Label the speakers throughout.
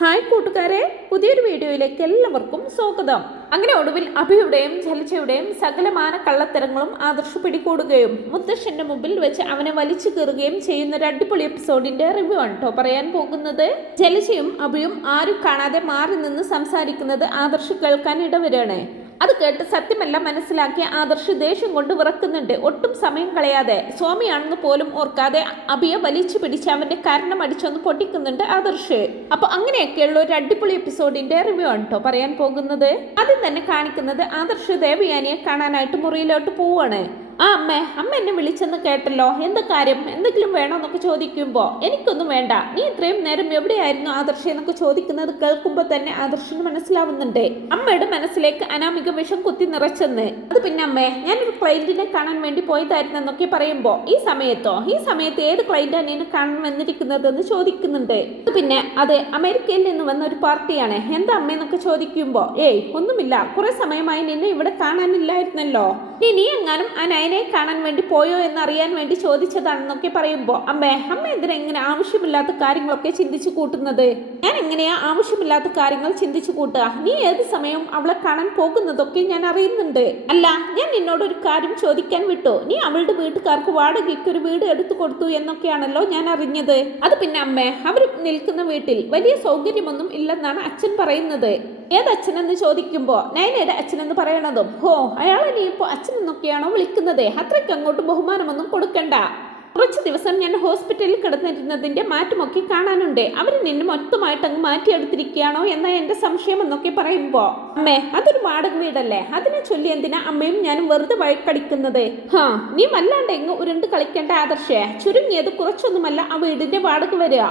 Speaker 1: Hi കൂട്ടുകാരെ പുതിയൊരു വീഡിയോയിലേക്ക് എല്ലാവർക്കും സ്വാഗതം. അങ്ങനെ ഒടുവിൽ അഭിയുടെയും ജലജയുടെയും സകലമാന കള്ളത്തരങ്ങളും ആദർശ് പിടികൂടുകയും മുത്തശ്ശന്റെ മുമ്പിൽ വെച്ച് അവനെ വലിച്ചു കീറുകയും ചെയ്യുന്ന ഒരു അടിപൊളി എപ്പിസോഡിന്റെ റിവ്യൂ ആണ് കേട്ടോ പറയാൻ പോകുന്നത്. ജലജയും അഭിയും ആരും കാണാതെ മാറി നിന്ന് സംസാരിക്കുന്നത് ആദർശ് കേൾക്കാൻ ഇടവരാണ്. അത് കേട്ട് സത്യമെല്ലാം മനസ്സിലാക്കി ആദർശ് ദേഷ്യം കൊണ്ട് വിറക്കുന്നുണ്ട്. ഒട്ടും സമയം കളയാതെ. സ്വാമിയാണെന്ന് പോലും ഓർക്കാതെ അഭിയെ വലിച്ചു പിടിച്ച് അവന്റെ കാരണം അടിച്ചൊന്ന് പൊട്ടിക്കുന്നുണ്ട് ആദർശ്. അപ്പൊ അങ്ങനെയൊക്കെയുള്ള ഒരു അടിപൊളി എപ്പിസോഡിന്റെ റിവ്യൂ ആണ് കേട്ടോ പറയാൻ പോകുന്നത്. ആദ്യം തന്നെ കാണിക്കുന്നത് ആദർശ് ദേവയാനിയെ കാണാനായിട്ട് മുറിയിലോട്ട് പോവാണ്. ആ അമ്മ അമ്മ എന്നെ വിളിച്ചെന്ന് കേട്ടല്ലോ. എന്ത് കാര്യം? എന്തെങ്കിലും വേണോ എന്നൊക്കെ ചോദിക്കുമ്പോൾ എനിക്കൊന്നും വേണ്ട. നീ ഇത്രയും നേരം എവിടെയായിരുന്നു ആദർശ എന്നൊക്കെ ചോദിക്കുന്നത് കേൾക്കുമ്പോൾ തന്നെ ആദർശന് മനസ്സിലാവുന്നുണ്ട്. അമ്മയുടെ മനസ്സിലേക്ക് അനാമിക വിഷം കുത്തി നിറച്ചെന്ന്. അത് പിന്നെ അമ്മേ ഞാനൊരു ക്ലയന്റിനെ കാണാൻ വേണ്ടി പോയതായിരുന്നു എന്നൊക്കെ പറയുമ്പോൾ ഈ സമയത്തോ? ഈ സമയത്ത് ഏത് ക്ലയന്റാണ് എന്നെ കാണാൻ വന്നിരിക്കുന്നതെന്ന് ചോദിക്കുന്നുണ്ട്. അത് പിന്നെ അത് അമേരിക്കയിൽ നിന്ന് വന്ന ഒരു പാർട്ടിയാണ്. എന്താ അമ്മ എന്നൊക്കെ ചോദിക്കുമ്പോൾ ഏയ് ഒന്നുമില്ല. കുറെ സമയമായി നിന്നെ ഇവിടെ കാണാനില്ലായിരുന്നല്ലോ. നീ നീ എങ്ങാനും ആ നയനെ കാണാൻ വേണ്ടി പോയോ എന്ന് അറിയാൻ വേണ്ടി ചോദിച്ചതാണെന്നൊക്കെ പറയുമ്പോൾ അമ്മേ അമ്മ എന്തിനാ ഇങ്ങനെ ആവശ്യമില്ലാത്ത കാര്യങ്ങളൊക്കെ ചിന്തിച്ചു കൂട്ടുന്നത്? ഞാൻ എങ്ങനെയാ ആവശ്യമില്ലാത്ത കാര്യങ്ങൾ ചിന്തിച്ചു കൂട്ടുക? നീ ഏത് സമയവും അവളെ കാണാൻ പോകുന്നതൊക്കെ ഞാൻ അറിയുന്നുണ്ട്. അല്ല ഞാൻ നിന്നോട് ഒരു കാര്യം ചോദിക്കാൻ വിട്ടു. നീ അവളുടെ വീട്ടുകാർക്ക് വാടകയ്ക്ക് ഒരു വീട് എടുത്തു കൊടുത്തു എന്നൊക്കെയാണല്ലോ ഞാൻ അറിഞ്ഞത്. അത് പിന്നെ അമ്മേ അവർ നിൽക്കുന്ന വീട്ടിൽ വലിയ സൗകര്യമൊന്നും ഇല്ലെന്നാണ് അച്ഛൻ പറയുന്നത്. ഏത് അച്ഛനെന്ന് ചോദിക്കുമ്പോൾ നൈനയുടെ അച്ഛനെന്ന് പറയണതും ഹോ അയാളെ നീ ഇപ്പോൾ അച്ഛനെന്നൊക്കെയാണോ വിളിക്കുന്നത്? അത്രയ്ക്ക് അങ്ങോട്ട് ബഹുമാനമൊന്നും കൊടുക്കണ്ട. കുറച്ച് ദിവസം ഞാൻ ഹോസ്പിറ്റലിൽ കിടന്നിരുന്നതിന്റെ മാറ്റമൊക്കെ കാണാനുണ്ട്. അവർ നിന്നെ മൊത്തമായിട്ട് അങ്ങ് മാറ്റിയെടുത്തിരിക്കുകയാണോ എന്ന എന്റെ സംശയം എന്നൊക്കെ പറയുമ്പോൾ അമ്മേ അതൊരു വാടക വീടല്ലേ? അതിനെ ചൊല്ലി എന്തിനാ അമ്മയും ഞാനും വെറുതെ വഴക്കടിക്കുന്നത്? ഹാ നീ വല്ലാണ്ട് എങ്ങ് ഉരുണ്ട് കളിക്കേണ്ട ആദർശേ. ചുരുങ്ങിയത് കുറച്ചൊന്നുമല്ല ആ വീടിന്റെ വാടക വരിക.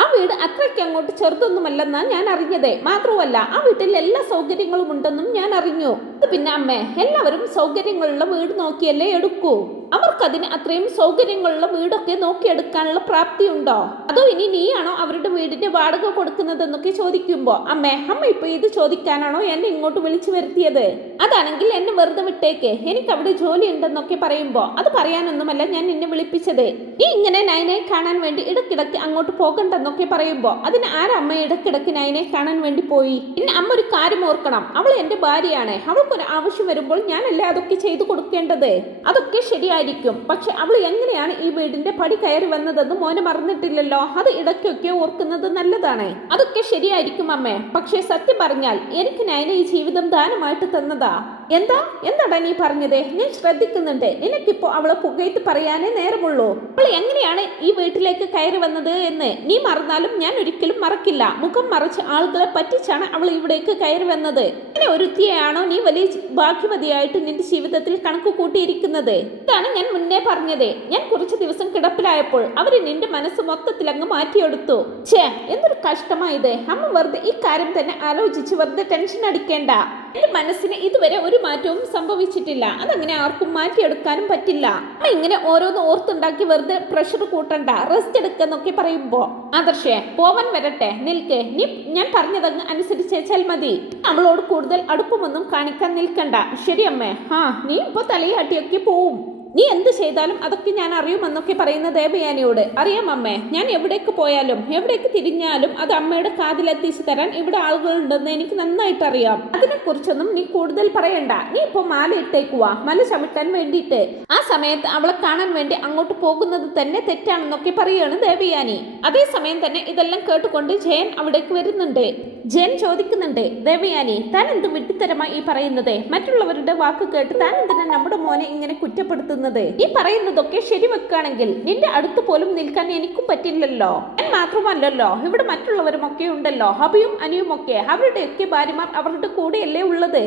Speaker 1: ആ വീട് അത്രയ്ക്ക് അങ്ങോട്ട് ചെറുതൊന്നുമല്ലെന്നാണ് ഞാൻ അറിഞ്ഞതേ. മാത്രമല്ല ആ വീട്ടിൽ എല്ലാ സൗകര്യങ്ങളും ഉണ്ടെന്നും ഞാൻ അറിഞ്ഞു. ഇത് പിന്നെ അമ്മേ എല്ലാവരും സൗകര്യങ്ങളുള്ള വീട് നോക്കിയല്ലേ എടുക്കൂ. അവർക്കതിന് അത്രയും സൗകര്യങ്ങളുള്ള വീടൊക്കെ നോക്കിയെടുക്കാനുള്ള പ്രാപ്തി ഉണ്ടോ അതോ ഇനി നീയാണോ അവരുടെ വീടിന്റെ വാടക കൊടുക്കുന്നതെന്നൊക്കെ ചോദിക്കുമ്പോ അമ്മേ അമ്മ ഇപ്പൊ ഇത് ചോദിക്കാനാണോ എന്നെ ഇങ്ങോട്ട് വിളിച്ചു വരുത്തിയത്? അതാണെങ്കിൽ എന്നെ വെറുതെ വിട്ടേക്ക്. എനിക്ക് അവിടെ ജോലി ഉണ്ടെന്നൊക്കെ പറയുമ്പോ അത് പറയാനൊന്നുമല്ല ഞാൻ നിന്നെ വിളിപ്പിച്ചത്. നീ ഇങ്ങനെ നയനെ കാണാൻ വേണ്ടി ഇടക്കിടക്ക് അങ്ങോട്ട് പോകണ്ടെന്നൊക്കെ പറയുമ്പോ അതിന് ആരമ്മ ഇടക്കിടക്ക് നയനെ കാണാൻ വേണ്ടി പോയി? ഇനി അമ്മ ഒരു കാര്യം ഓർക്കണം. അവൾ എന്റെ ഭാര്യയാണ്. അവൾക്കൊരു ആവശ്യം വരുമ്പോൾ ഞാനല്ലേ അതൊക്കെ ചെയ്തു കൊടുക്കേണ്ടത്? അതൊക്കെ ശരിയായിരിക്കും. പക്ഷെ അവൾ എങ്ങനെയാണ് ഈ വീടിന്റെ പടി കയറി വന്നതെന്ന് മോനെ മറന്നിട്ടില്ലല്ലോ. അത് ഇടയ്ക്കൊക്കെ ഓർക്കുന്നത് നല്ലതാണ്. അതൊക്കെ ശരിയായിരിക്കും അമ്മേ. പക്ഷെ സത്യം പറഞ്ഞാൽ എനിക്ക് നയന ഈ ജീവിതം ദാനമായിട്ട് തന്നതാ. എന്താ? എന്താടാ നീ പറഞ്ഞത്? ഞാൻ ശ്രദ്ധിക്കുന്നുണ്ട്. നിനക്കിപ്പോ അവളെ പുകയത്ത് പറയാനേ നേരമുള്ളൂ. അവൾ എങ്ങനെയാണ് ഈ വീട്ടിലേക്ക് കയറി വന്നത് എന്ന്? നീ മറന്നാലും ഞാൻ ഒരിക്കലും മറക്കില്ല. മുഖം മറച്ച് ആളുകളെ പറ്റിച്ചാണ് അവൾ ഇവിടേക്ക് കയറി വന്നത്. ഇങ്ങനെ ഒരുത്തിയാണോ നീ വലിയ ഭാഗ്യമതിയായിട്ട് നിന്റെ ജീവിതത്തിൽ കണക്ക് കൂട്ടിയിരിക്കുന്നത്? ഇതാണ് ഞാൻ മുന്നേ പറഞ്ഞത്. ഞാൻ കുറച്ച് ദിവസം കിടപ്പിലായപ്പോൾ അവർ നിന്റെ മനസ്സ് മൊത്തത്തിൽ അങ്ങ് മാറ്റിയെടുത്തു. ഛേ എന്തൊരു കഷ്ടമായത് അമ്മ വെറുതെ ഈ കാര്യം തന്നെ ആലോചിച്ച് വെറുതെ ടെൻഷൻ അടിക്കേണ്ട. എന്റെ മനസ്സിന് ഇതുവരെ ഒരു മാറ്റവും സംഭവിച്ചിട്ടില്ല. അതങ്ങനെ ആർക്കും മാറ്റിയെടുക്കാനും പറ്റില്ല. അമ്മ ഇങ്ങനെ ഓരോന്ന് ഓർത്തുണ്ടാക്കി വെറുതെ പ്രഷർ കൂട്ടണ്ട. റെസ്റ്റ് എടുക്കെന്നൊക്കെ പറയുമ്പോ ആദർശേ പോവൻ വരട്ടെ. നിൽക്ക്. നീ ഞാൻ പറഞ്ഞതങ്ങ് അനുസരിച്ചേച്ചാൽ മതി. അവളോട് കൂടുതൽ അടുപ്പമൊന്നും കാണിക്കാൻ നിൽക്കണ്ട. ശരി അമ്മേ. ആ നീ ഇപ്പൊ തലയാട്ടിയൊക്കെ പോവും. നീ എന്ത് ചെയ്താലും അതൊക്കെ ഞാൻ അറിയുമെന്നൊക്കെ പറയുന്ന ദേവയാനിയോട് അറിയാം അമ്മേ ഞാൻ എവിടേക്ക് പോയാലും എവിടേക്ക് തിരിഞ്ഞാലും അത് അമ്മയുടെ കാതിലെത്തിച്ചു തരാൻ ഇവിടെ ആളുകളുണ്ടെന്ന് എനിക്ക് നന്നായിട്ട് അറിയാം. അതിനെക്കുറിച്ചൊന്നും നീ കൂടുതൽ പറയണ്ട. നീ ഇപ്പൊ മാല ഇട്ടേക്കുവാ മല ചവിട്ടാൻ വേണ്ടിയിട്ട്. ആ സമയത്ത് അവളെ കാണാൻ വേണ്ടി അങ്ങോട്ട് പോകുന്നത് തന്നെ തെറ്റാണെന്നൊക്കെ പറയാണ് ദേവയാനി. അതേസമയം തന്നെ ഇതെല്ലാം കേട്ടുകൊണ്ട് ജയൻ അവിടേക്ക് വരുന്നുണ്ട്. ജയൻ ചോദിക്കുന്നുണ്ട് ദേവയാനി താൻ എന്ത് വിട്ടിത്തരമായി ഈ പറയുന്നത്? മറ്റുള്ളവരുടെ വാക്ക് കേട്ട് താൻ എന്തിനാ നമ്മുടെ മോനെ ഇങ്ങനെ കുറ്റപ്പെടുത്തുന്നത്? ഈ പറയുന്നതൊക്കെ ശരിവെക്കുകയാണെങ്കിൽ നിന്റെ അടുത്ത് പോലും നിൽക്കാൻ എനിക്കും പറ്റില്ലല്ലോ. ഞാൻ മാത്രമല്ലല്ലോ ഇവിടെ മറ്റുള്ളവരും ഒക്കെ ഉണ്ടല്ലോ ഹബിയും അനിയും ഒക്കെ അവരുടെയൊക്കെ ഭാര്യമാർ അവരുടെ കൂടെയല്ലേ ഉള്ളത്.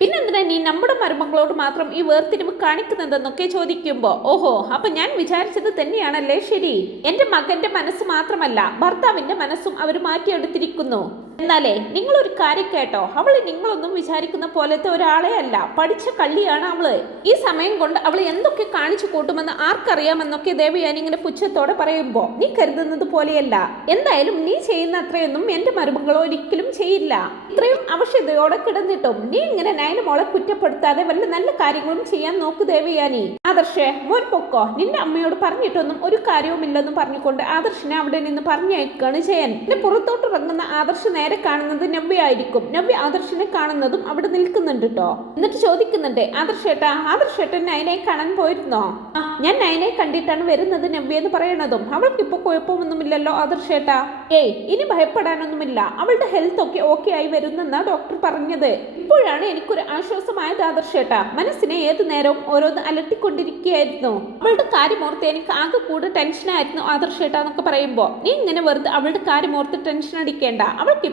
Speaker 1: പിന്നെന്തിനാ നീ നമ്മുടെ മരുമകളോട് മാത്രം ഈ വേർതിരിവ് കാണിക്കുന്നതെന്നൊക്കെ ചോദിക്കുമ്പോ? ഓഹോ അപ്പൊ ഞാൻ വിചാരിച്ചത് തന്നെയാണല്ലേ ശരി? എന്റെ മകന്റെ മനസ്സ് മാത്രമല്ല ഭർത്താവിന്റെ മനസ്സും അവർ മാറ്റിയെടുത്തിരിക്കുന്നു. എന്നാലേ നിങ്ങളൊരു കാര്യം കേട്ടോ. അവൾ നിങ്ങളൊന്നും വിചാരിക്കുന്ന പോലത്തെ ഒരാളെ അല്ല. പഠിച്ച കള്ളിയാണ് അവൾ. ഈ സമയം കൊണ്ട് അവൾ എന്തൊക്കെ കാണിച്ചു കൂട്ടുമെന്ന് ആർക്കറിയാമെന്നൊക്കെ ദേവി ഇങ്ങനെ പുച്ഛത്തോടെ പറയുമ്പോ നീ കരുതുന്നത് പോലെയല്ല. എന്തായാലും നീ ചെയ്യുന്ന അത്രയൊന്നും എന്റെ മരുമകൾ ഒരിക്കലും ചെയ്യില്ല. ഇത്രയും അവശ്യതയോടെ കിടന്നിട്ടും നീ ഇങ്ങനെ നയന മോളെ കുറ്റപ്പെടുത്താതെ വല്ല നല്ല കാര്യങ്ങളും ചെയ്യാൻ നോക്ക് ദേവയാനി ആദർശേ മോൻ പൊക്കോ. നിന്റെ അമ്മയോട് പറഞ്ഞിട്ടൊന്നും ഒരു കാര്യവുമില്ലെന്ന് പറഞ്ഞുകൊണ്ട് ആദർശിനെ അവിടെ നിന്ന് പറഞ്ഞയക്കുകയാണ് ചെയ്യാൻ പിന്നെ പുറത്തോട്ട് ഇറങ്ങുന്ന ആദർശ് നേരെ കാണുന്നത് നവ്യായിരിക്കും നവ്യ ആദർശിനെ കാണുന്നതും അവിടെ നിൽക്കുന്നുണ്ട് കേട്ടോ എന്നിട്ട് ചോദിക്കുന്നുണ്ട് ആദർശേട്ടാ ആദർശേട്ടൻ നയനെ കാണാൻ പോയിരുന്നോ? ഞാൻ നയനെ കണ്ടിട്ടാണ് വരുന്നത് നവ്യ എന്ന് പറയണതും. അവൾക്ക് ഇപ്പൊ കുഴപ്പമൊന്നുമില്ലല്ലോ ആദർശേട്ടാ. ഏയ് ഇനി ഭയപ്പെടാനൊന്നുമില്ല. അവളുടെ ഹെൽത്ത് ഒക്കെ ഓക്കെ ആയി വരുന്നെന്നാ ഡോക്ടർ പറഞ്ഞത്. ഇപ്പോഴാണ് എനിക്കൊരു ആശ്വാസമായത് ആദർശേട്ടാ. മനസ്സിനെ ഏത് നേരവും ഓരോന്ന് അലട്ടിക്കൊണ്ടിരിക്കുകയായിരുന്നു. അവളുടെ കാര്യമോർത്ത് എനിക്ക് ആകെ കൂടെ ടെൻഷനായിരുന്നു ആദർശേട്ടാ എന്നൊക്കെ പറയുമ്പോ. നീ ഇങ്ങനെ വെറുതെ അവളുടെ കാര്യമോർത്ത് ടെൻഷൻ അടിക്കേണ്ട.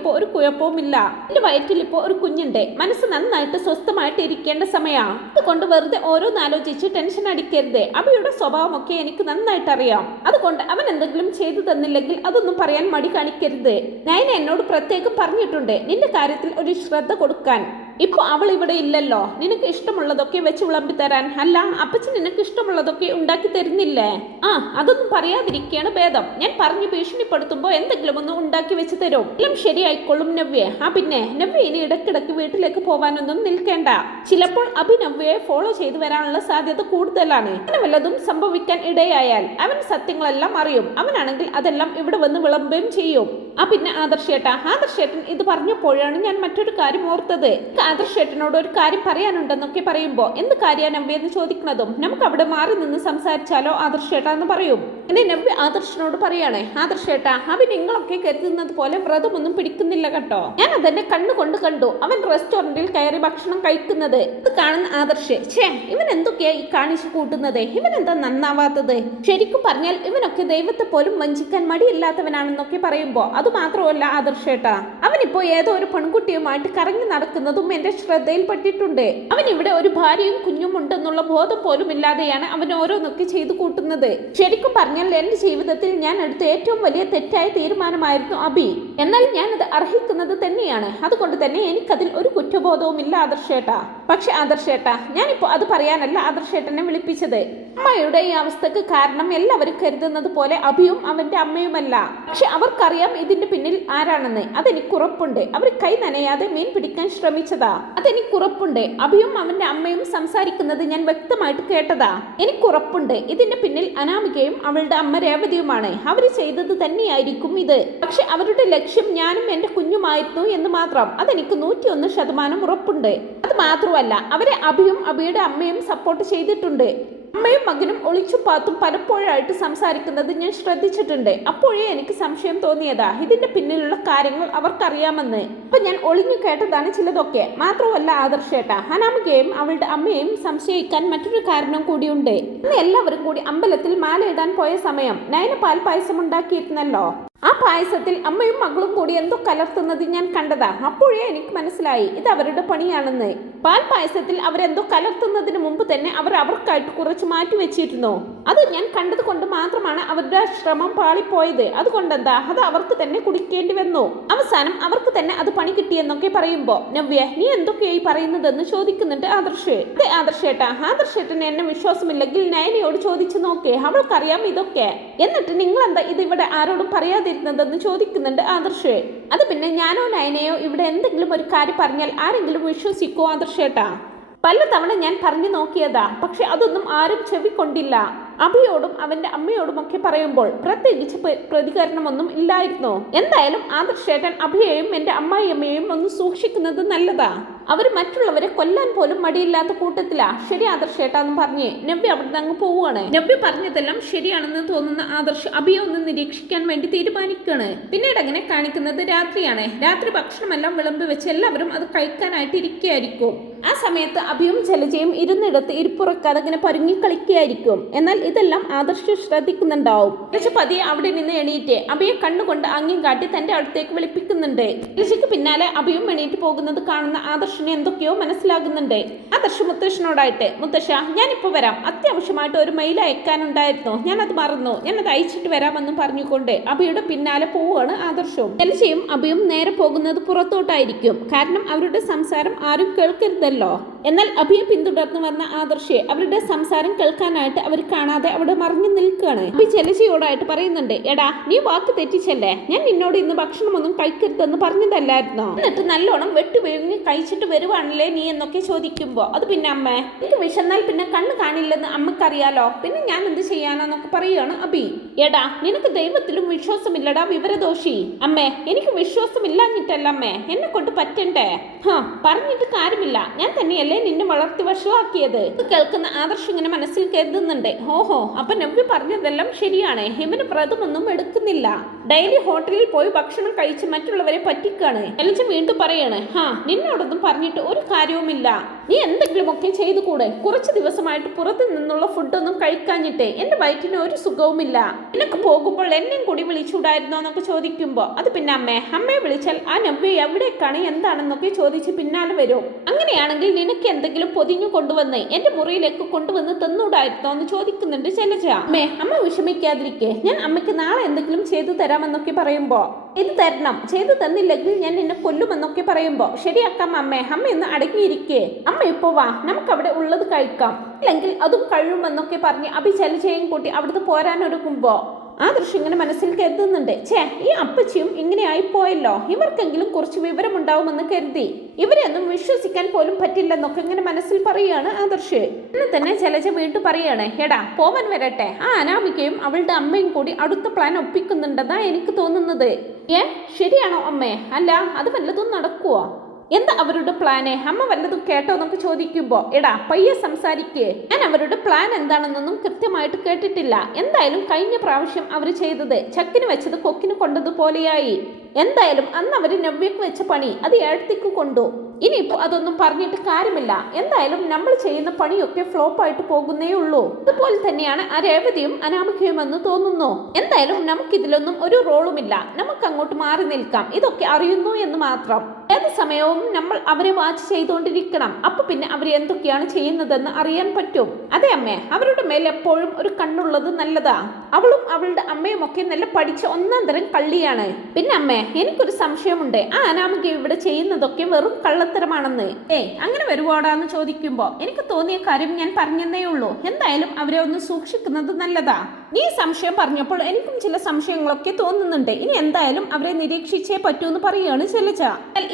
Speaker 1: അവൾക്കിപ്പോ ഒരു കുഴപ്പവുമില്ല. എന്റെ വയറ്റിൽ ഇപ്പോൾ ഒരു കുഞ്ഞുണ്ട്. മനസ്സ് നന്നായിട്ട് സ്വസ്ഥമായിട്ട് ഇരിക്കേണ്ട സമയമാണ് അതുകൊണ്ട് വെറുതെ ഓരോന്നാലോചിച്ച് ടെൻഷൻ അടിക്കരുത്. അവയുടെ സ്വഭാവമൊക്കെ എനിക്ക് നന്നായിട്ട് അറിയാം. അതുകൊണ്ട് അവൻ എന്തെങ്കിലും ചെയ്തു തന്നില്ലെങ്കിൽ അതൊന്നും പറയാൻ മടി കാണിക്കരുത്. നയന എന്നോട് പ്രത്യേകം പറഞ്ഞിട്ടുണ്ട്. നിന്റെ കാര്യത്തിൽ ഒരു ശ്രദ്ധ കൊടുക്കാൻ. ഇപ്പൊ അവൾ ഇവിടെ ഇല്ലല്ലോ. നിനക്ക് ഇഷ്ടമുള്ളതൊക്കെ വെച്ച് വിളമ്പി തരാൻ. അല്ല അപ്പച്ചൻ നിനക്ക് ഇഷ്ടമുള്ളതൊക്കെ ഉണ്ടാക്കി തരുന്നില്ലേ? ആ അതൊന്നും പറയാതിരിക്കുകയാണ് ഭേദം. ഞാൻ പറഞ്ഞു ഭീഷണിപ്പെടുത്തുമ്പോ എന്തെങ്കിലും ഒന്ന് ഉണ്ടാക്കി വെച്ച് തരും. എല്ലാം ശരിയായിക്കൊള്ളും നവ്യ. ആ പിന്നെ നവ്യ ഇനി ഇടയ്ക്കിടയ്ക്ക് വീട്ടിലേക്ക് പോവാനൊന്നും നിൽക്കേണ്ട. ചിലപ്പോൾ അഭിനവ്യയെ ഫോളോ ചെയ്തു വരാനുള്ള സാധ്യത കൂടുതലാണ്. അങ്ങനെ വല്ലതും സംഭവിക്കാൻ ഇടയായാൽ അവൻ സത്യങ്ങളെല്ലാം അറിയും. അവനാണെങ്കിൽ അതെല്ലാം ഇവിടെ വന്ന് വിളമ്പുകയും ചെയ്യും. ആ പിന്നെ ആദർശേട്ടാ ആദർശേട്ടൻ ഇത് പറഞ്ഞപ്പോഴാണ് ഞാൻ മറ്റൊരു കാര്യം ഓർത്തത്. ആദർശേട്ടനോട് ഒരു കാര്യം പറയാനുണ്ടെന്നൊക്കെ പറയുമ്പോ എന്ത് കാര്യമാണ് നവ്യ എന്ന് ചോദിക്കുന്നതും നമുക്ക് അവിടെ മാറി നിന്ന് സംസാരിച്ചാലോ ആദർശേട്ടാ എന്ന് പറയും. എന്നെ നവ്യ ആദർശനോട് പറയാണ് ആദർശേട്ടാ അവൻ നിങ്ങളൊക്കെ കരുതുന്നത് പോലെ വ്രതമൊന്നും പിടിക്കുന്നില്ല കേട്ടോ. ഞാൻ അതെന്നെ കണ്ണുകൊണ്ട് കണ്ടു. അവൻ റെസ്റ്റോറന്റിൽ കയറി ഭക്ഷണം കഴിക്കുന്നത്. ഇത് കാണുന്ന ആദർശ് ഛേ ഇവൻ എന്തൊക്കെയാ ഈ കാണിച്ചു കൂട്ടുന്നത്? ഇവൻ എന്താ നന്നാവാത്തത്? ശരിക്കും പറഞ്ഞാൽ ഇവനൊക്കെ ദൈവത്തെ പോലും വഞ്ചിക്കാൻ മടിയില്ലാത്തവനാണെന്നൊക്കെ പറയുമ്പോ അത് മാത്രമല്ല ആദർശേട്ടാ അവനിപ്പോ ഏതോ ഒരു പെൺകുട്ടിയുമായിട്ട് കറങ്ങി നടക്കുന്നതും എന്റെ ശ്രദ്ധയിൽപ്പെട്ടിട്ടുണ്ട്. അവൻ ഇവിടെ ഒരു ഭാര്യയും കുഞ്ഞും ഉണ്ടെന്നുള്ള ബോധം പോലും ഇല്ലാതെയാണ് അവൻ ഓരോന്നൊക്കെ ചെയ്തു കൂട്ടുന്നത്. ശരിക്കും പറഞ്ഞാൽ എന്റെ ജീവിതത്തിൽ ഞാൻ എടുത്ത ഏറ്റവും വലിയ തെറ്റായ തീരുമാനമായിരുന്നു അബി. എന്നാൽ ഞാൻ അത് അർഹിക്കുന്നത് തന്നെയാണ്. അതുകൊണ്ട് തന്നെ എനിക്കതിൽ ഒരു കുറ്റബോധവും ഇല്ല ആദർശേട്ടാ. പക്ഷെ ആദർശേട്ടാ ഞാനിപ്പോ അത് പറയാനല്ല ആദർശേട്ടനെ വിളിപ്പിച്ചത്. അമ്മയുടെ ഈ അവസ്ഥക്ക് കാരണം എല്ലാവരും കരുതുന്നത് പോലെ അഭിയും അവന്റെ അമ്മയുമല്ല. പക്ഷെ അവർക്കറിയാം ഇതിന്റെ പിന്നിൽ ആരാണെന്ന്. അതെനിക്ക് ഉറപ്പുണ്ട്. അവർ കൈ നനയാതെ മീൻ പിടിക്കാൻ ശ്രമിച്ചതാ. അതെനിക്ക് ഉറപ്പുണ്ട്. അഭിയും അവന്റെ അമ്മയും സംസാരിക്കുന്നത് ഞാൻ വ്യക്തമായിട്ട് കേട്ടതാ. എനിക്ക് ഉറപ്പുണ്ട്. ഇതിന്റെ പിന്നിൽ അനാമികയും അവളുടെ അമ്മ രേവതിയുമാണ്. അവർ ചെയ്തത് തന്നെയായിരിക്കും ഇത്. പക്ഷെ അവരുടെ ലക്ഷ്യം ഞാനും എന്റെ കുഞ്ഞുമായിരുന്നു എന്ന് മാത്രം. അതെനിക്ക് നൂറ്റിയൊന്ന് ശതമാനം ഉറപ്പുണ്ട്. അത് മാത്രമല്ല അവരെ അഭിയും അഭിയുടെ അമ്മയും സപ്പോർട്ട് ചെയ്തിട്ടുണ്ട്. അമ്മയും മകനും ഒളിച്ചും പാത്തും പലപ്പോഴായിട്ട് സംസാരിക്കുന്നത് ഞാൻ ശ്രദ്ധിച്ചിട്ടുണ്ട്. അപ്പോഴേ എനിക്ക് സംശയം തോന്നിയതാ. ഇതിന്റെ പിന്നിലുള്ള കാര്യങ്ങൾ അവർക്കറിയാമെന്ന്. അപ്പൊ ഞാൻ ഒളിഞ്ഞു കേട്ടതാണ് ചിലതൊക്കെ. മാത്രമല്ല ആദർശേട്ട ഹനാമികയും അവളുടെ അമ്മയും സംശയിക്കാൻ മറ്റൊരു കാരണം കൂടിയുണ്ട്. ഇന്ന് എല്ലാവരും കൂടി അമ്പലത്തിൽ മാലയിടാൻ പോയ സമയം. നയന പാൽ പായസം ഉണ്ടാക്കിയിരുന്നല്ലോ. ആ പായസത്തിൽ അമ്മയും മകളും കൂടി എന്തോ കലർത്തുന്നത് ഞാൻ കണ്ടതാ. അപ്പോഴേ എനിക്ക് മനസ്സിലായി. ഇത് അവരുടെ പണിയാണെന്ന്. പാൽ പായസത്തിൽ അവരെന്തോ കലർത്തുന്നതിന് മുമ്പ് തന്നെ അവർ അവർക്കായിട്ട് കുറച്ച് മാറ്റി വെച്ചിരുന്നു. അത് ഞാൻ കണ്ടത് കൊണ്ട് മാത്രമാണ് അവരുടെ ശ്രമം പാളിപ്പോയത്. അതുകൊണ്ടെന്താ? അത് അവർക്ക് തന്നെ കുടിക്കേണ്ടി വന്നു. അവസാനം അവർക്ക് തന്നെ അത് പണി കിട്ടിയെന്നൊക്കെ പറയുമ്പോ നവ്യ നീ എന്തൊക്കെയായി പറയുന്നതെന്ന് ചോദിക്കുന്നുണ്ട് ആദർശ്. അതെ ആദർശേട്ടാ ആദർശേട്ടന് എന്നെ വിശ്വാസമില്ലെങ്കിൽ നയനയോട് ചോദിച്ചു നോക്കേ. അവൾക്കറിയാം ഇതൊക്കെ. എന്നിട്ട് നിങ്ങൾ എന്താ ഇത് ഇവിടെ ആരോടും പറയാതിരുന്നതെന്ന് ചോദിക്കുന്നുണ്ട് ആദർശ്. അത് പിന്നെ ഞാനോ നയനയോ ഇവിടെ എന്തെങ്കിലും ഒരു കാര്യം പറഞ്ഞാൽ ആരെങ്കിലും വിശ്വസിക്കോ ആദർശേട്ടാ? പലതവണ ഞാൻ പറഞ്ഞു നോക്കിയതാ പക്ഷെ അതൊന്നും ആരും ചെവിക്കൊണ്ടില്ല. അഭിയോടും അവന്റെ അമ്മയോടും ഒക്കെ പറയുമ്പോൾ പ്രത്യേകിച്ച് പ്ര- പ്രതികരണമൊന്നും ഇല്ലായിരുന്നു? എന്തായാലും ആദർശേട്ടൻ അഭിയെയും എന്റെ അമ്മായിയമ്മയെയും ഒന്ന് സൂക്ഷിക്കുന്നത് നല്ലതാ. അവർ മറ്റുള്ളവരെ കൊല്ലാൻ പോലും മടിയില്ലാത്ത കൂട്ടത്തിലാ. ശരി ആദർശ് ഏട്ടാന്ന് പറഞ്ഞേ നവ്യ അവിടുന്ന് അങ്ങ് പോവുകയാണ്. നവ്യ പറഞ്ഞതെല്ലാം ശരിയാണെന്ന് തോന്നുന്ന ആദർശ് അഭിയെ ഒന്ന് നിരീക്ഷിക്കാൻ വേണ്ടി തീരുമാനിക്കുകയാണ് പിന്നീട് അങ്ങനെ കാണിക്കുന്നത് രാത്രിയാണ്. രാത്രി ഭക്ഷണമെല്ലാം വിളമ്പി വെച്ച് എല്ലാവരും അത് കഴിക്കാനായിട്ട് ഇരിക്കുകയായിരിക്കും. ആ സമയത്ത് അഭിയും ജലജയും ഇരുന്നിടത്ത് ഇരിപ്പുറക്കാതെ ഇങ്ങനെ പരുങ്ങി കളിക്കുകയായിരിക്കും. എന്നാൽ ഇതെല്ലാം ആദർശ് ശ്രദ്ധിക്കുന്നുണ്ടാവും. പക്ഷെ പതിയെ അവിടെ നിന്ന് എണീറ്റ് അഭിയെ കണ്ണുകൊണ്ട് ആംഗ്യം കാട്ടി തന്റെ അടുത്തേക്ക് വിളിപ്പിക്കുന്നുണ്ട്. ജലജയ്ക്ക് പിന്നാലെ അഭിയും എണീറ്റ് പോകുന്നത് കാണുന്ന ആദർശ് ആദർശിന് എന്തൊക്കെയോ മനസ്സിലാകുന്നുണ്ട്. ആദർശ് മുത്തശ്ശനോടായിട്ട് മുത്തശ്ശ ഞാനിപ്പോ വരാം. അത്യാവശ്യമായിട്ട് ഒരു മെയിൽ അയക്കാനുണ്ടായിരുന്നു. ഞാനത് മറന്നു. ഞാനത് അയച്ചിട്ട് വരാമെന്നും പറഞ്ഞുകൊണ്ട് അഭിയുടെ പിന്നാലെ പോവുകയാണ് ആദർശവും ജലജയും അഭിയും നേരെ പോകുന്നത് പുറത്തോട്ടായിരിക്കും. കാരണം അവരുടെ സംസാരം ആരും കേൾക്കരുതല്ലോ. എന്നാൽ അഭിയെ പിന്തുടർന്ന് വന്ന ആദർശയെ അവരുടെ സംസാരം കേൾക്കാനായിട്ട് അവർ കാണാതെ അവിടെ മറിഞ്ഞു നിൽക്കുകയാണ്. അഭി ചെലശിയോടായിട്ട് പറയുന്നുണ്ട് എടാ നീ വാക്ക് തെറ്റിച്ചല്ലേ? ഞാൻ നിന്നോട് ഇന്ന് ഭക്ഷണമൊന്നും കഴിക്കരുതെന്ന് പറഞ്ഞതല്ലായിരുന്നോ? എന്നിട്ട് നല്ലോണം വെട്ടു വീങ്ങി കഴിച്ചിട്ട് വരുവാണല്ലേ നീ എന്നൊക്കെ ചോദിക്കുമ്പോ അത് പിന്നെ അമ്മ എനിക്ക് വിശന്നാൽ പിന്നെ കണ്ണ് കാണില്ലെന്ന് അമ്മക്കറിയാലോ? പിന്നെ ഞാൻ എന്ത് ചെയ്യാനാന്നൊക്കെ പറയുകയാണ് അഭി എടാ നിനക്ക് ദൈവത്തിലും വിശ്വാസമില്ലടാ വിവരദോഷി. അമ്മേ എനിക്ക് വിശ്വാസമില്ലാഞ്ഞിട്ടല്ല അമ്മേ എന്നെ കൊണ്ട് പറ്റണ്ടേ? ഹാ പറഞ്ഞിട്ട് കാര്യമില്ല. ഞാൻ തന്നെയല്ലേ നിന്നെ വളർത്തി വഷളാക്കിയത്. കേൾക്കുന്ന ആദർശം ഇങ്ങനെ മനസ്സിൽ കരുതുന്നുണ്ട്. ഓഹോ അപ്പൊ നവ്യ പറഞ്ഞതെല്ലാം ശരിയാണ്. ഹിമന് വ്രതമൊന്നും എടുക്കുന്നില്ല. ഡെയിലി ഹോട്ടലിൽ പോയി ഭക്ഷണം കഴിച്ച് മറ്റുള്ളവരെ പറ്റിക്കാണ്. എലിച്ച വീണ്ടും പറയാണ് ഹാ നിന്നോടൊന്നും പറഞ്ഞിട്ട് ഒരു കാര്യവുമില്ല. നീ എന്തെങ്കിലുമൊക്കെ ചെയ്തു കൂടെ കുറച്ച് ദിവസമായിട്ട് പുറത്തു നിന്നുള്ള ഫുഡൊന്നും കഴിക്കാഞ്ഞിട്ടേ. എന്റെ വയറ്റിന് ഒരു സുഖവുമില്ല. നിനക്ക് പോകുമ്പോൾ എന്നെയും കൂടി വിളിച്ചുകൂടായിരുന്നോ എന്നൊക്കെ ചോദിക്കുമ്പോ അത് പിന്നെ അമ്മേ അമ്മയെ വിളിച്ചാൽ ആ നബ്ബി എവിടേക്കാണ് എന്താണെന്നൊക്കെ ചോദിച്ച് പിന്നാലെ വരും. അങ്ങനെയാണെങ്കിൽ നിനക്ക് എന്തെങ്കിലും പൊതിഞ്ഞു കൊണ്ടുവന്ന് എന്റെ മുറിയിലേക്ക് കൊണ്ടുവന്ന് തന്നൂടായിരുന്നോ എന്ന് ചോദിക്കുന്നുണ്ട് ശൈലജ. അമ്മേ അമ്മ വിഷമിക്കാതിരിക്കേ. ഞാൻ അമ്മയ്ക്ക് നാളെ എന്തെങ്കിലും ചെയ്തു തരാമെന്നൊക്കെ പറയുമ്പോ. ഇത് തരണം. ചെയ്തു തന്നില്ലെങ്കിൽ ഞാൻ നിന്നെ കൊല്ലുമെന്നൊക്കെ പറയുമ്പോ ശരിയാക്കാം അമ്മേ അമ്മ ഒന്ന് അടങ്ങിയിരിക്കേ. അമ്മ ഇപ്പോ വാ നമുക്ക് അവിടെ ഉള്ളത് കഴിക്കാം. അല്ലെങ്കിൽ അതും കഴിയുമെന്നൊക്കെ പറഞ്ഞ് അഭി ചലചയും കൂട്ടി അവിടുന്ന് പോരാനൊരുക്കുമ്പോ ആ ദൃശ്യം ഇങ്ങനെ മനസ്സിൽ കരുതുന്നുണ്ട്. ഛേ ഈ അപ്പച്ചിയും ഇങ്ങനെ ആയിപ്പോയല്ലോ. ഇവർക്കെങ്കിലും കുറച്ച് വിവരമുണ്ടാവുമെന്ന് കരുതി. ഇവരെയൊന്നും വിശ്വസിക്കാൻ പോലും പറ്റില്ലെന്നൊക്കെ ഇങ്ങനെ മനസ്സിൽ പറയുകയാണ് ആദർശ് ഇന്ന് തന്നെ ചെലജ വീട്ടു പറയാണ് എടാ പോവൻ വരട്ടെ. ആ അനാമികയും അവളുടെ അമ്മയും കൂടി അടുത്ത പ്ലാൻ ഒപ്പിക്കുന്നുണ്ടെന്നാ എനിക്ക് തോന്നുന്നത്. ഏ? ശരിയാണോ അമ്മേ? അല്ല അത് വല്ലതും നടക്കുവോ? എന്താ അവരുടെ പ്ലാന് അമ്മ വല്ലതും കേട്ടോ എന്നൊക്കെ ചോദിക്കുമ്പോ എടാ പയ്യെ സംസാരിക്കേ. ഞാൻ അവരുടെ പ്ലാൻ എന്താണെന്നൊന്നും കൃത്യമായിട്ട് കേട്ടിട്ടില്ല. എന്തായാലും കഴിഞ്ഞ പ്രാവശ്യം അവർ ചെയ്തത് ചക്കിന് വെച്ചത് കൊക്കിന് കൊണ്ടതുപോലെയായി. എന്തായാലും അന്ന് അവർ നവ്യക്ക് വെച്ച പണി അത് ഏഴത്തേക്ക് കൊണ്ടു. ഇനിയിപ്പോൾ അതൊന്നും പറഞ്ഞിട്ട് കാര്യമില്ല. എന്തായാലും നമ്മൾ ചെയ്യുന്ന പണിയൊക്കെ ഫ്ലോപ്പ് ആയിട്ട് പോകുന്നേ ഉള്ളൂ. അതുപോലെ തന്നെയാണ് ആ രേവതിയും അനാമികയും എന്ന് തോന്നുന്നു. എന്തായാലും നമുക്കിതിലൊന്നും ഒരു റോളുമില്ല. നമുക്ക് അങ്ങോട്ട് മാറി നിൽക്കാം. ഇതൊക്കെ അറിയുന്നു എന്ന് മാത്രം. ഏത് സമയവും നമ്മൾ അവരെ വാച്ച് ചെയ്തുകൊണ്ടിരിക്കണം അപ്പൊ പിന്നെ അവർ എന്തൊക്കെയാണ് ചെയ്യുന്നതെന്ന് അറിയാൻ പറ്റും. അതെ അമ്മ അവരുടെ മേൽ എപ്പോഴും ഒരു കണ്ണുള്ളത് നല്ലതാ. അവളും അവളുടെ അമ്മയും ഒക്കെ നല്ല പഠിച്ച ഒന്നാം തരം കള്ളിയാണ്. പിന്നെ അമ്മേ എനിക്കൊരു സംശയമുണ്ട്. ആ അനാമിക ഇവിടെ ചെയ്യുന്നതൊക്കെ വെറും കള്ളത്തരമാണെന്ന്. ഏ അങ്ങനെ വരുവാടാന്ന് ചോദിക്കുമ്പോ എനിക്ക് തോന്നിയ കാര്യം ഞാൻ പറഞ്ഞതേ ഉള്ളൂ. എന്തായാലും അവരെ ഒന്ന് സൂക്ഷിക്കുന്നത് നല്ലതാ. നീ സംശയം പറഞ്ഞപ്പോൾ എനിക്കും ചില സംശയങ്ങളൊക്കെ തോന്നുന്നുണ്ട്. ഇനി എന്തായാലും അവരെ നിരീക്ഷിച്ചേ പറ്റൂ എന്ന് പറയുകയാണ് ശൈലജ.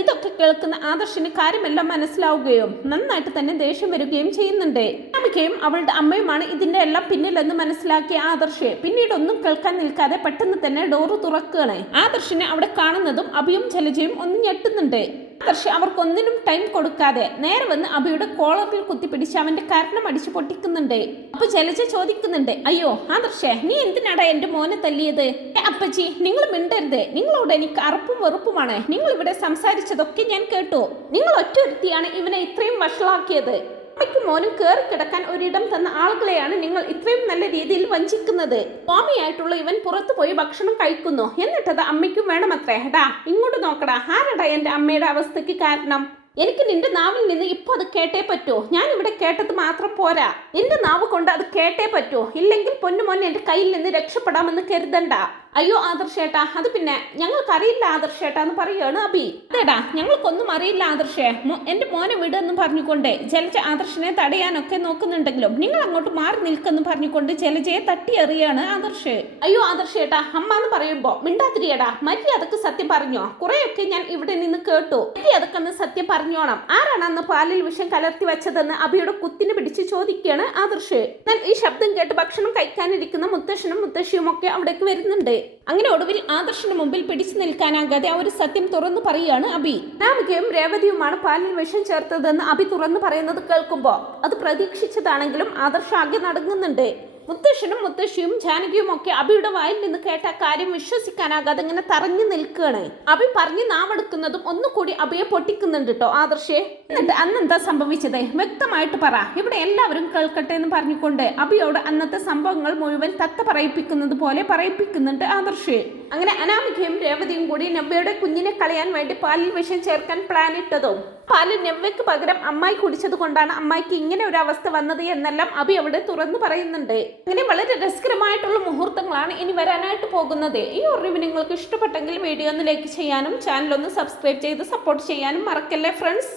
Speaker 1: ഇതൊക്കെ കേൾക്കുന്ന ആദർശിന് കാര്യമെല്ലാം മനസ്സിലാവുകയും നന്നായിട്ട് തന്നെ ദേഷ്യം വരികയും ചെയ്യുന്നുണ്ട്. അമ്മയ്ക്കും അവളുടെ അമ്മയുമാണ് ഇതിന്റെ എല്ലാം പിന്നിലെന്ന് മനസ്സിലാക്കിയ ആദർശ്. പിന്നീട് ഒന്നും കേൾക്കാൻ നിൽക്കാതെ പെട്ടെന്ന് തന്നെ ഡോറ് തുറക്കുകയാണ്. ആദർശിനെ അവിടെ കാണുന്നതും അഭിയും ജലജയും ഒന്ന് ഞെട്ടുന്നുണ്ട്. ആദർശ് അവർക്കൊന്നിനും ടൈം കൊടുക്കാതെ നേരെ വന്ന് അബിയുടെ കോളറിൽ കുത്തിപ്പിടിച്ച് അവന്റെ കരണം അടിച്ചു പൊട്ടിക്കുന്നുണ്ട്. അപ്പൊ ജലജ ചോദിക്കുന്നുണ്ട് അയ്യോ ആ ദർശേ നീ എന്തിനാടാ എന്റെ മോനെ തല്ലിയത്? അപ്പച്ചി നിങ്ങൾ മിണ്ടരുത്. നിങ്ങളോട് എനിക്ക് അറപ്പും വെറുപ്പുമാണ്. നിങ്ങൾ ഇവിടെ സംസാരിച്ചതൊക്കെ ഞാൻ കേട്ടു. നിങ്ങൾ ഒറ്റൊരുത്തിയാണ് ഇവനെ ഇത്രയും വഷളാക്കിയത്. അമ്മയ്ക്കും മോനും കയറി കിടക്കാൻ ഒരിടം തന്ന ആളുകളെയാണ് നിങ്ങൾ ഇത്രയും നല്ല രീതിയിൽ വഞ്ചിക്കുന്നത്. സ്വാമിയായിട്ടുള്ള ഇവൻ പുറത്തു പോയി ഭക്ഷണം കഴിക്കുന്നു. എന്നിട്ടത് അമ്മയ്ക്കും വേണമത്രേ. ഹടാ ഇങ്ങോട്ട് നോക്കടാ. ആരടാ എന്റെ അമ്മയുടെ അവസ്ഥയ്ക്ക് കാരണം? എനിക്ക് നിന്റെ നാവിൽ നിന്ന് ഇപ്പൊ അത് കേട്ടേ പറ്റൂ. ഞാൻ ഇവിടെ കേട്ടത് മാത്രം പോരാ. നിന്റെ നാവ് കൊണ്ട് അത് കേട്ടേ പറ്റൂ. ഇല്ലെങ്കിൽ പൊന്നുമോൻ എന്റെ കയ്യിൽ നിന്ന് രക്ഷപ്പെടാമെന്ന് കരുതണ്ട. അയ്യോ ആദർശേട്ടാ അത് പിന്നെ ഞങ്ങൾക്കറിയില്ല ആദർശേട്ടാ എന്ന് പറയുകയാണ് അബി. അതേടാ ഞങ്ങൾക്കൊന്നും അറിയില്ല ആദർശേ. എന്റെ മോനെ വിടെന്നും പറഞ്ഞുകൊണ്ട് ജലജ ആദർശനെ തടയാനൊക്കെ നോക്കുന്നുണ്ടെങ്കിലും നിങ്ങൾ അങ്ങോട്ട് മാറി നിൽക്കെന്ന് പറഞ്ഞുകൊണ്ട് ജലജയെ തട്ടി എറിയാണ് ആദർശ്. അയ്യോ ആദർശേട്ടാ അമ്മ എന്ന് പറയുമ്പോ മിണ്ടാതിരിയടാ. മര്യാദയ്ക്ക് സത്യം പറഞ്ഞോ. കുറെയൊക്കെ ഞാൻ ഇവിടെ നിന്ന് കേട്ടു. മര്യാദയ്ക്ക് അന്ന് സത്യം പറഞ്ഞോണം. ആരാണ് അന്ന് പാലിൽ വിഷം കലർത്തി വെച്ചതെന്ന് അബിയുടെ കുത്തിന് പിടിച്ച് ചോദിക്കുകയാണ് ആദർശ്. എന്നാൽ ഈ ശബ്ദം കേട്ട് ഭക്ഷണം കഴിക്കാനിരിക്കുന്ന മുത്തശ്ശനും മുത്തശ്ശിയും ഒക്കെ അവിടേക്ക് വരുന്നുണ്ട്. അങ്ങനെ ഒടുവിൽ ആദർശന് മുമ്പിൽ പിടിച്ചു നിൽക്കാനാകാതെ ആ ഒരു സത്യം തുറന്നു പറയുകയാണ് അബി. രാമികയും രേവതിയുമാണ് പാലിൽ വിഷം ചേർത്തതെന്ന് അബി തുറന്നു പറയുന്നത് കേൾക്കുമ്പോൾ അത് പ്രതീക്ഷിച്ചതാണെങ്കിലും ആദർശ ആകെ നടുങ്ങുന്നുണ്ട്. മുത്തശ്ശനും മുത്തശ്ശിയും ജാനകിയും ഒക്കെ അബിയുടെ വായിൽ നിന്ന് കേട്ട കാര്യം വിശ്വസിക്കാനാകാതെ ഇങ്ങനെ തറഞ്ഞു നിൽക്കുകയാണ്. അബി പറഞ്ഞ് നാവെടുക്കുന്നതും ഒന്നുകൂടി അബിയെ പൊട്ടിക്കുന്നുണ്ട് കേട്ടോ ആദർശേ എന്നിട്ട് അന്നെന്താ സംഭവിച്ചത്? വ്യക്തമായിട്ട് പറ. ഇവിടെ എല്ലാവരും കേൾക്കട്ടെ എന്ന് പറഞ്ഞുകൊണ്ട് അബിയോട് അന്നത്തെ സംഭവങ്ങൾ മുഴുവൻ തത്ത പറയിപ്പിക്കുന്നത് പോലെ പറയിപ്പിക്കുന്നുണ്ട് ആദർശേ. അങ്ങനെ അനാമികയും രേവതിയും കൂടി നവ്യയുടെ കുഞ്ഞിനെ കളയാൻ വേണ്ടി പാലിൽ വിഷം ചേർക്കാൻ പ്ലാൻ ഇട്ടതും. പാൽ നെവ്വയ്ക്ക് പകരം അമ്മായി കുടിച്ചത് കൊണ്ടാണ് അമ്മായിക്ക് ഇങ്ങനെ ഒരു അവസ്ഥ വന്നത് എന്നെല്ലാം അഭി അവിടെ തുറന്നു പറയുന്നുണ്ട്. അങ്ങനെ വളരെ രസകരമായിട്ടുള്ള മുഹൂർത്തങ്ങളാണ് ഇനി വരാനായിട്ട് പോകുന്നത്. ഈ ഒറിവ് നിങ്ങൾക്ക് ഇഷ്ടപ്പെട്ടെങ്കിൽ വീഡിയോ ഒന്ന് ലൈക്ക് ചെയ്യാനും ചാനൽ ഒന്ന് സബ്സ്ക്രൈബ് ചെയ്ത് സപ്പോർട്ട് ചെയ്യാനും മറക്കല്ലേ ഫ്രണ്ട്സ്